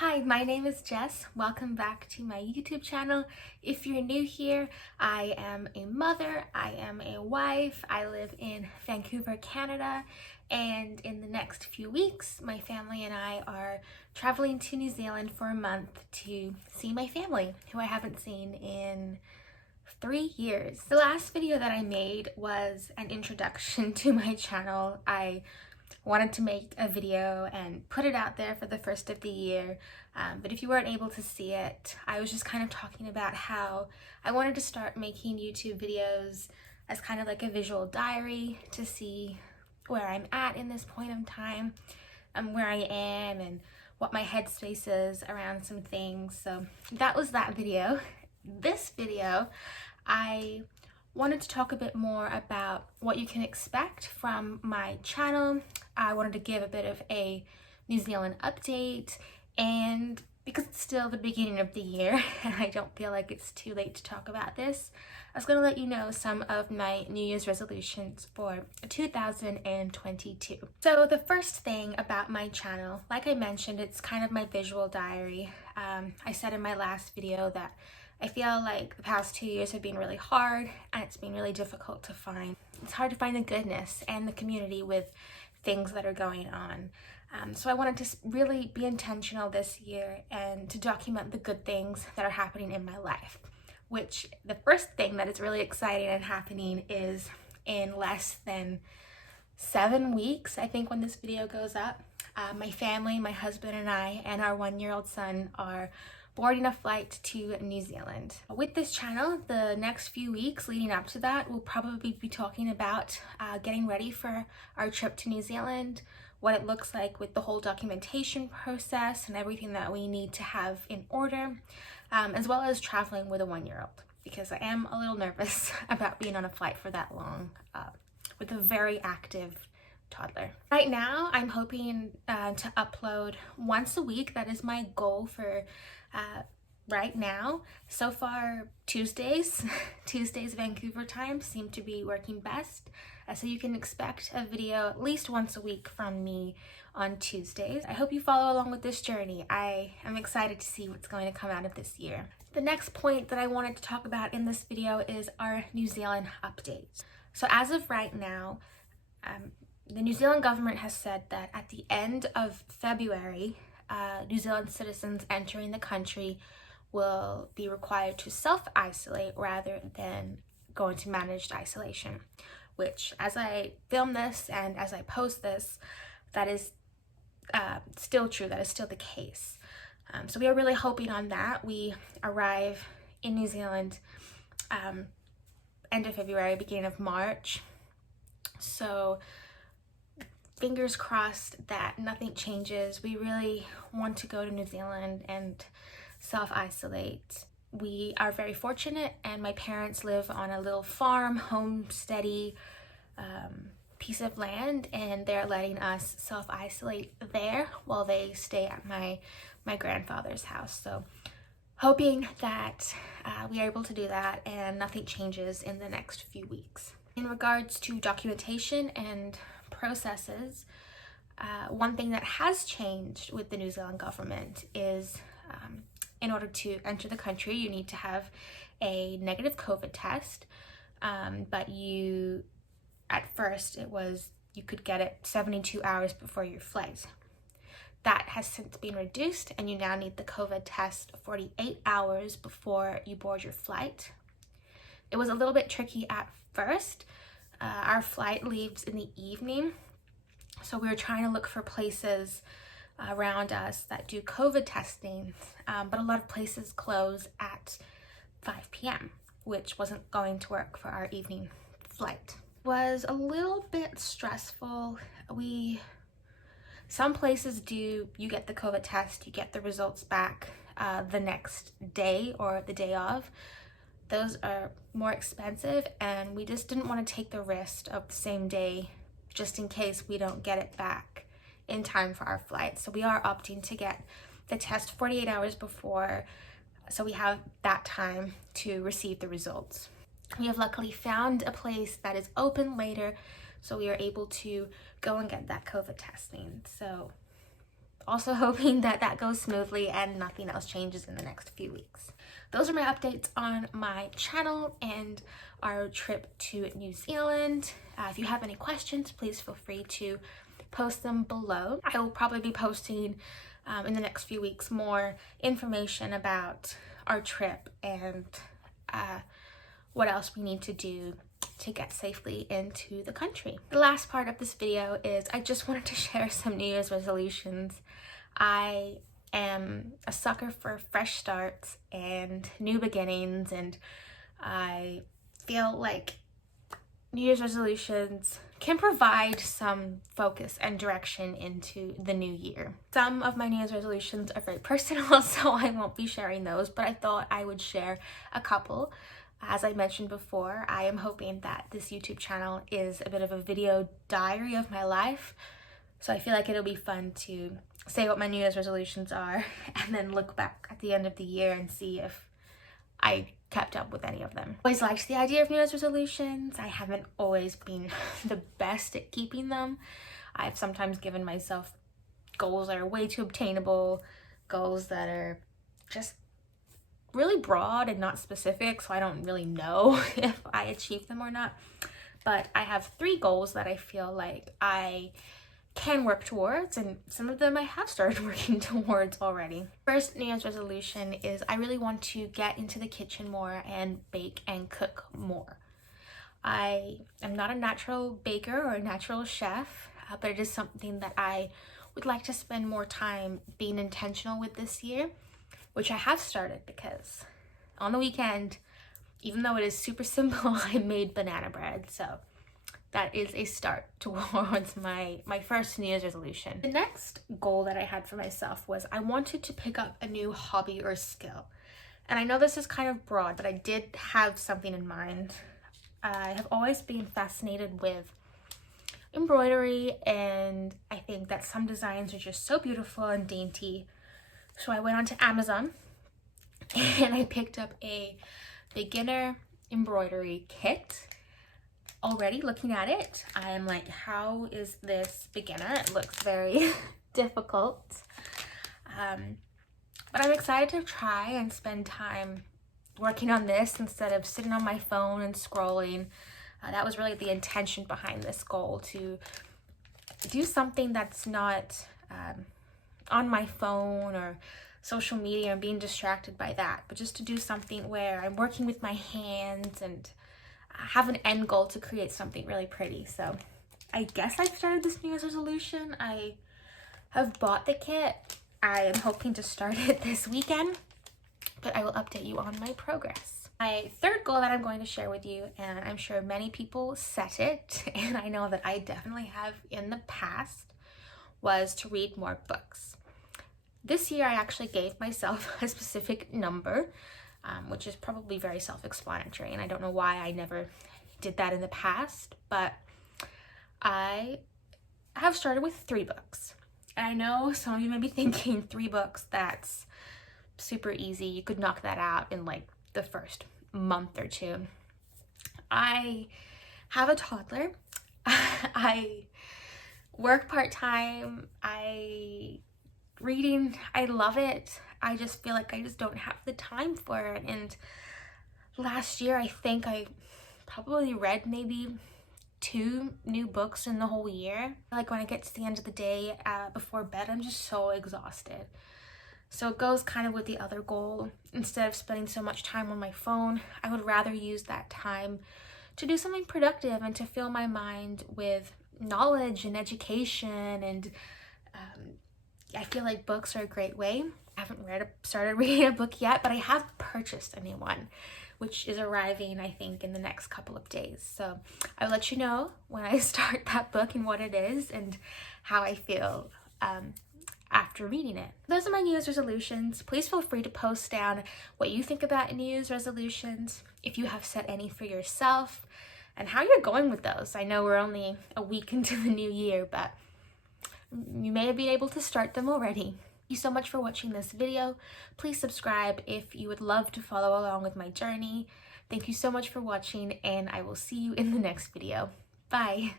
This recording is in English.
Hi, my name is Jess. Welcome back to my YouTube channel. If you're new here, I am a mother, I am a wife, I live in Vancouver, Canada, and in the next few weeks, my family and I are traveling to New Zealand for a month to see my family, who I haven't seen in 3 years. The last video that I made was an introduction to my channel. I wanted to make a video and put it out there for the first of the year, but if you weren't able to see it, I was just kind of talking about how I wanted to start making YouTube videos as kind of like a visual diary to see where I'm at in this point in time, where I am and what my headspace is around some things. So that was that video. This video, I wanted to talk a bit more about what you can expect from my channel. I wanted to give a bit of a New Zealand update, and because it's still the beginning of the year and I don't feel like it's too late to talk about this, I was going to let you know some of my New Year's resolutions for 2022. So the first thing about my channel, like I mentioned, it's kind of my visual diary. I said in my last video that I feel like the past 2 years have been really hard and it's been really difficult to find. It's hard to find the goodness and the community with things that are going on. So I wanted to really be intentional this year and to document the good things that are happening in my life, which the first thing that is really exciting and happening is in less than 7 weeks, I think, when this video goes up. My family, my husband and I, and our 1-year-old son are boarding a flight to New Zealand. With this channel, the next few weeks leading up to that, we'll probably be talking about getting ready for our trip to New Zealand, what it looks like with the whole documentation process and everything that we need to have in order, as well as traveling with a 1-year-old, because I am a little nervous about being on a flight for that long with a very active toddler. Right now, I'm hoping to upload once a week. That is my goal for right now. So far, Tuesdays Vancouver time seem to be working best. So you can expect a video at least once a week from me on Tuesdays. I hope you follow along with this journey. I am excited to see what's going to come out of this year. The next point that I wanted to talk about in this video is our New Zealand update. So as of right now, the New Zealand government has said that at the end of February, New Zealand citizens entering the country will be required to self-isolate rather than go into managed isolation, which, as I film this and as I post this, that is still true. That is still the case. So we are really hoping on that. We arrive in New Zealand end of February, beginning of March. So fingers crossed that nothing changes. We really want to go to New Zealand and self-isolate. We are very fortunate, and my parents live on a little farm, homesteady piece of land, and they're letting us self-isolate there while they stay at my grandfather's house. So hoping that we are able to do that and nothing changes in the next few weeks. In regards to documentation and processes, one thing that has changed with the New Zealand government is in order to enter the country, you need to have a negative COVID test, but at first you could get it 72 hours before your flight. That has since been reduced, and you now need the COVID test 48 hours before you board your flight. It was a little bit tricky at first. Our flight leaves in the evening, so we were trying to look for places around us that do COVID testing, but a lot of places close at 5 p.m., which wasn't going to work for our evening flight. It was a little bit stressful. Some places you get the COVID test, you get the results back the next day or the day of. Those are more expensive, and we just didn't want to take the risk of the same day just in case we don't get it back in time for our flight. So we are opting to get the test 48 hours before, so we have that time to receive the results. We have luckily found a place that is open later, so we are able to go and get that COVID testing. So also hoping that that goes smoothly and nothing else changes in the next few weeks. Those are my updates on my channel and our trip to New Zealand. If you have any questions, please feel free to post them below. I will probably be posting in the next few weeks more information about our trip and what else we need to do to get safely into the country. The last part of this video is I just wanted to share some New Year's resolutions. I am a sucker for fresh starts and new beginnings, and I feel like New Year's resolutions can provide some focus and direction into the new year. Some of my New Year's resolutions are very personal, so I won't be sharing those, but I thought I would share a couple. As I mentioned before, I am hoping that this YouTube channel is a bit of a video diary of my life. So I feel like it'll be fun to say what my New Year's resolutions are and then look back at the end of the year and see if I kept up with any of them. I always liked the idea of New Year's resolutions. I haven't always been the best at keeping them. I've sometimes given myself goals that are way too obtainable, goals that are just really broad and not specific, so I don't really know if I achieve them or not. But I have 3 goals that I feel like I can work towards, and some of them I have started working towards already. First New Year's resolution is I really want to get into the kitchen more and bake and cook more. I am not a natural baker or a natural chef, but it is something that I would like to spend more time being intentional with this year, which I have started because on the weekend, even though it is super simple, I made banana bread. So that is a start towards my first New Year's resolution. The next goal that I had for myself was I wanted to pick up a new hobby or skill. And I know this is kind of broad, but I did have something in mind. I have always been fascinated with embroidery, and I think that some designs are just so beautiful and dainty. So I went onto Amazon and I picked up a beginner embroidery kit. Already looking at it, I am like, how is this beginner? It looks very difficult. But I'm excited to try and spend time working on this instead of sitting on my phone and scrolling. That was really the intention behind this goal, to do something that's not on my phone or social media and being distracted by that, but just to do something where I'm working with my hands and have an end goal to create something really pretty. So I guess I've started this New Year's resolution. I have bought the kit. I am hoping to start it this weekend, but I will update you on my progress. My third goal that I'm going to share with you, and I'm sure many people set it, and I know that I definitely have in the past, was to read more books. This year I actually gave myself a specific number, which is probably very self-explanatory, and I don't know why I never did that in the past, but I have started with 3 books. And I know some of you may be thinking 3 books, that's super easy. You could knock that out in like the first month or 2. I have a toddler. I work part-time. Reading, I love it. I just feel like I just don't have the time for it. And last year, I think I probably read maybe 2 new books in the whole year. Like when I get to the end of the day before bed, I'm just so exhausted. So it goes kind of with the other goal. Instead of spending so much time on my phone, I would rather use that time to do something productive and to fill my mind with knowledge and education. And I feel like books are a great way. I haven't started reading a book yet, but I have purchased a new one, which is arriving, I think, in the next couple of days. So I'll let you know when I start that book and what it is and how I feel after reading it. Those are my New Year's resolutions. Please feel free to post down what you think about New Year's resolutions, if you have set any for yourself, and how you're going with those. I know we're only a week into the new year, but you may have been able to start them already. Thank you so much for watching this video. Please subscribe if you would love to follow along with my journey. Thank you so much for watching, and I will see you in the next video. Bye.